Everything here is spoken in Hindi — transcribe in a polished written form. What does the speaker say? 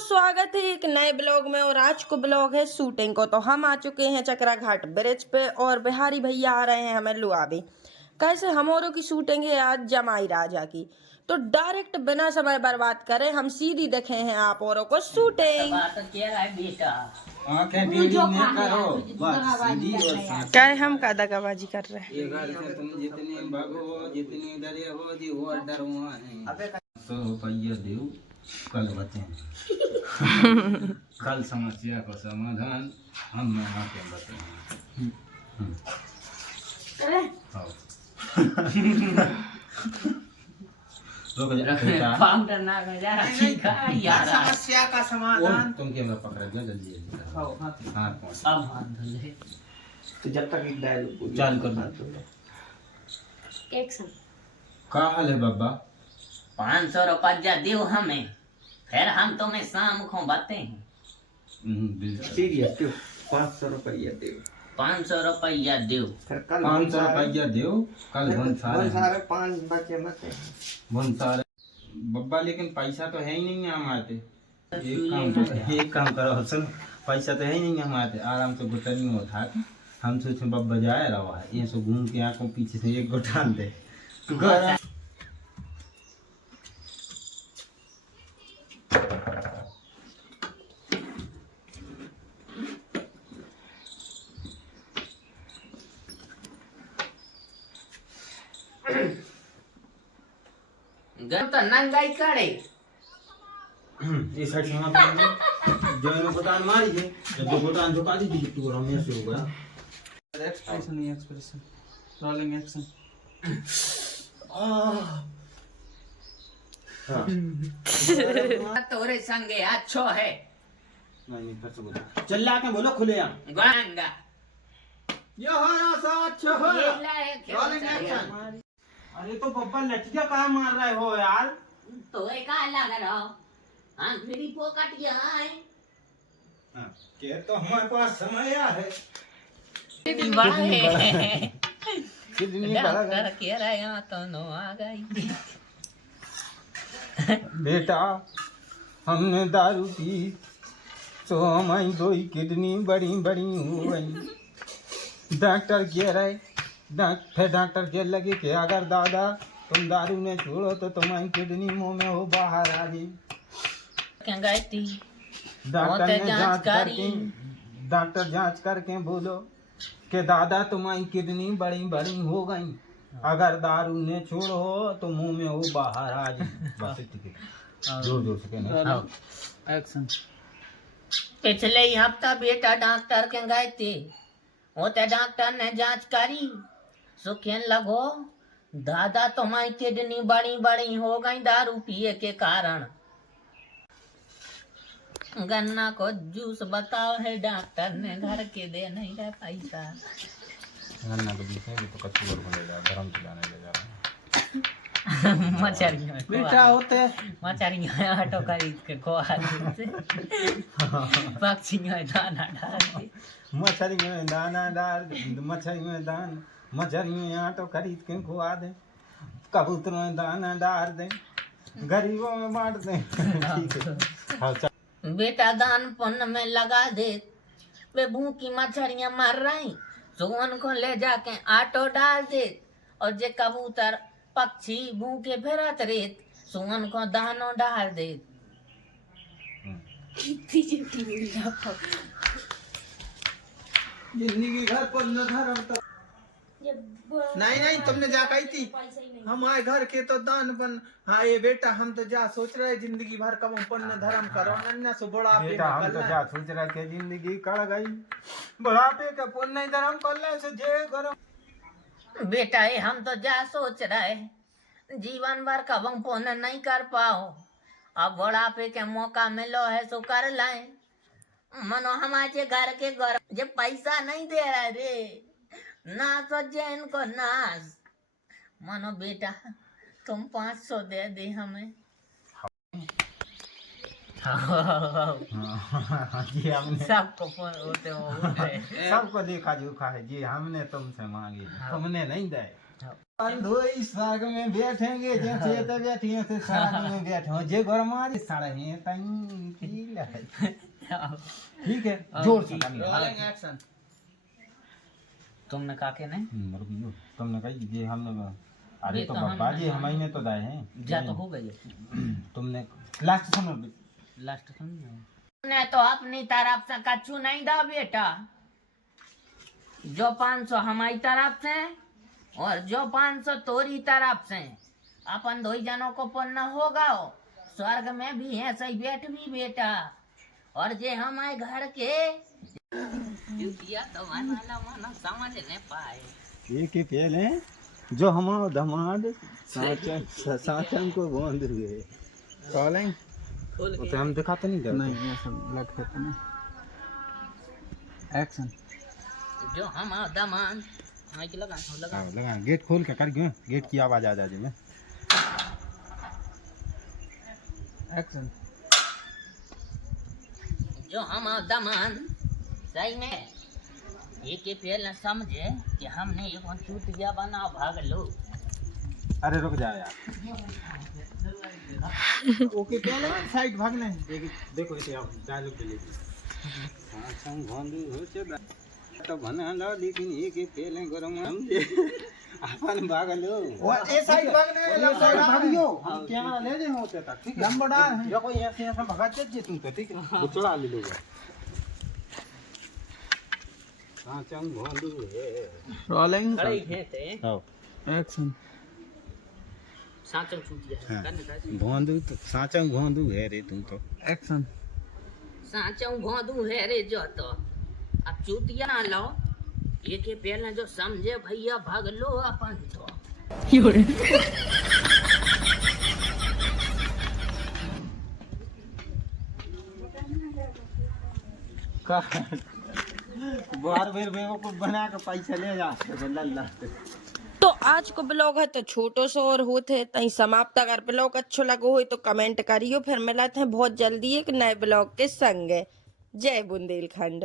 स्वागत है एक नए ब्लॉग में। और आज को ब्लॉग है शूटिंग को। तो हम आ चुके हैं चकरा घाट ब्रिज पे और बिहारी भैया आ रहे हैं हमें लुआवे। कैसे हमोरों की शूटिंग है आज जमाई राजा की। तो डायरेक्ट बिना समय बर्बाद करे हम सीधी देखे हैं आप औरों को शूटिंग। क्या है हम का दगाबाजी कर रहे हैं। तुम जितने भागो जितने डरे हो जी वो डर देव कल बचे कल समस्या का समाधान हम यहाँ के बताएंगे। समस्या का समाधान तुम कैमरा पकड़ दो जल्दी जल्दी। तो जब तक एक डायलॉग चालू कर दो। का हाल है बाबा? 500 रुपया दो हमें, फिर हम तुम्हें शाम को बातें हैं। सीरियस क्यों? 500 रुपया दे। 500 रुपया दो। फिर कल 500 रुपया दो। कल सारे 5 बचे मत सारे बब्बा, लेकिन पैसा तो है ही नहीं है हमारे। एक काम करो सुन, पैसा तो है ही नहीं है हमारे। आराम से गुटनी उठा के हम सोचे बब्बा जाए रहा है ये सो घूम के आंखों पीछे से एक गुटान दे। तो नंगाई करे इस साइड से वहां पे जो इन्होंने गुटान मारी है जब दो गुटान झुका दी थी तो रमिया से हो गया। Expression rolling action. तोरे संगे अच्छो है। नहीं फिर से बोलो, चिल्ला के बोलो खुले आम। गांगा ये हरा सा अच्छा हो। ये लाए रोलिंग एक्शन। अरे तो बब्बा लठिया कहाँ मार रहे हो यार? तो एक लग रहा हाँ मेरी पोकट यहाँ है। के तो हमारे पास समय है। बड़ा है कितनी बड़ा डॉक्टर कह रहा है यहाँ तो नो आ गई। बेटा हमने दारू पी तो हमारी दो किडनी बड़ी बड़ी हो गई। डॉक्टर कह रहे फिर डॉक्टर कह लगे कि अगर दादा तुम दारू ने छोड़ो तो तुम्हारी किडनी मुंह में हो बाहर आ गई। क्या गई थी डॉक्टर ने जांच करके बोलो कि दादा तुम्हारी किडनी बड़ी बड़ी हो गई, अगर दारू ने छोड़ो तो मुंह में हो बाहर आ गई। बस जोर जोर से कहना एक्शन। पिछले ही हफ्ता बेटा डॉक्टर के गए थे, वो तो डॉक्टर ने जांच करी सो कहने लगो दादा तुम्हारी किडनी बड़ी बड़ी हो गई दारू पिए के कारण। गन्ना को जूस बताओ है डॉक्टर ने घर के दे नहीं रहे पैसा। गन्ना के बीच में तो कच्ची और बनेगा गरम चलाने ले जा रहा है। मछरियों बेटा होते मछरियों आटो खरीद के खुआ देते पक्षियों दाना डाल के मछली में दाना डाल मछली में दाना मछली में आटो खरीद के खुआ दे, कबूतरों में दाना डाल दे, गरीबों में बांट दे। ठीक है हाँ, बेटा दान पुण्य में लगा दे। वे भूखी मछलियां मर रही तो उनको ले जाके आटो डाल दे, और जे कबूतर पक्षी भूखे फिरत रेत सो उनको दानो डाल दे। जिंदगी घर पर न धर्म तो नहीं तुमने जा कही थी हमारे घर के तो दान बन। हाँ ये बेटा हम तो जा सोच रहे जिंदगी भर कब पुण्य धर्म करो न सो बुढ़ापे बेटा हम तो जा सोच रहे कि जिंदगी कड़ गई, बुढ़ापे का पुण्य धर्म करने से जे करो। बेटा ये हम तो जा सोच रहे जीवन भर कब पुण्य नहीं कर पाओ, अब बुढ़ापे के मौका मिलो है सो कर लाए। मनो हमारे घर के घर जे पैसा नहीं दे रहा रे नाच जैन को नाच। मानो बेटा तुम 500 दे दे हमें। जी हमने सबको होते सबको देखा जोखा है जी, हमने तुमसे मांगी तुमने नहीं दे। बंधोई स्वर्ग में बैठेंगे जैसे तो बैठी हैं से साड़ी में बैठे हो जे घर मारी साड़े हैं तई की लहर ठीक है जोर से रोलिंग एक्शन। तुमने कहा के नहीं रुकियो तुमने कही ये हमने अरे ये तो तो हम- बाबा जी हमारे तो दाए हैं जा तो हो गई तुमने लास्ट सुनो लास्ट सुन ने तो अपनी तरफ से कछु नहीं दा बेटा, जो 500 हमारी तरफ से और जो 500 तोरी तरफ से, अपन दो ही जनों को पुण्य होगा हो, स्वर्ग में भी है सही बैठ भी बेटा। और जे हमारे घर के किया तो माना समझ नहीं पाए। ये के पहले जो हमारा दमाद साचन को बांध गए रोलिंग तो हम दिखाते नहीं नहीं ये सब लगते तो नहीं एक्शन जो हमारा दामान माइक लगा लगा गेट खोल के कर गए गेट की आवाज आ जाए में एक्शन जो हमारा दामान सही में ये के पहले समझे कि हमने एक चूतिया बना भाग लो। अरे रुक जा यार ओके पहले साइड भागना है। देखो इसे आप डायलॉग ले लीजिए हां संग भंदू हो छे तो बना लो लेकिन ये के पहले गरम समझे अपन भाग लो और ए साइड भागना है, लंबा भागियो हम कैमरा ले जाए होते तक ठीक है लंबा डाल है। देखो ऐसे ऐसे भगा दे तुम तो ठीक है वो चढ़ा ले लोगे हां संग भंदू है रोलिंग खड़े हैं थे हां एक्शन। साचो चूतिया करने का भोंदू तो साचा भोंदू है रे तुम तो एक्शन। साचो भोंदू है रे जो तो अब चूतिया ना लो ये के पहले जो समझे भैया भाग लो अपन तो बार बार बेवकूफ बना के पैसा ले जा लल्ला तो आज को ब्लॉग है तो छोटो सो और होते तई समाप्त। अगर ब्लॉग अच्छो लगो हो तो कमेंट करियो। फिर मिलते हैं बहुत जल्दी एक नए ब्लॉग के संग। जय बुंदेलखंड।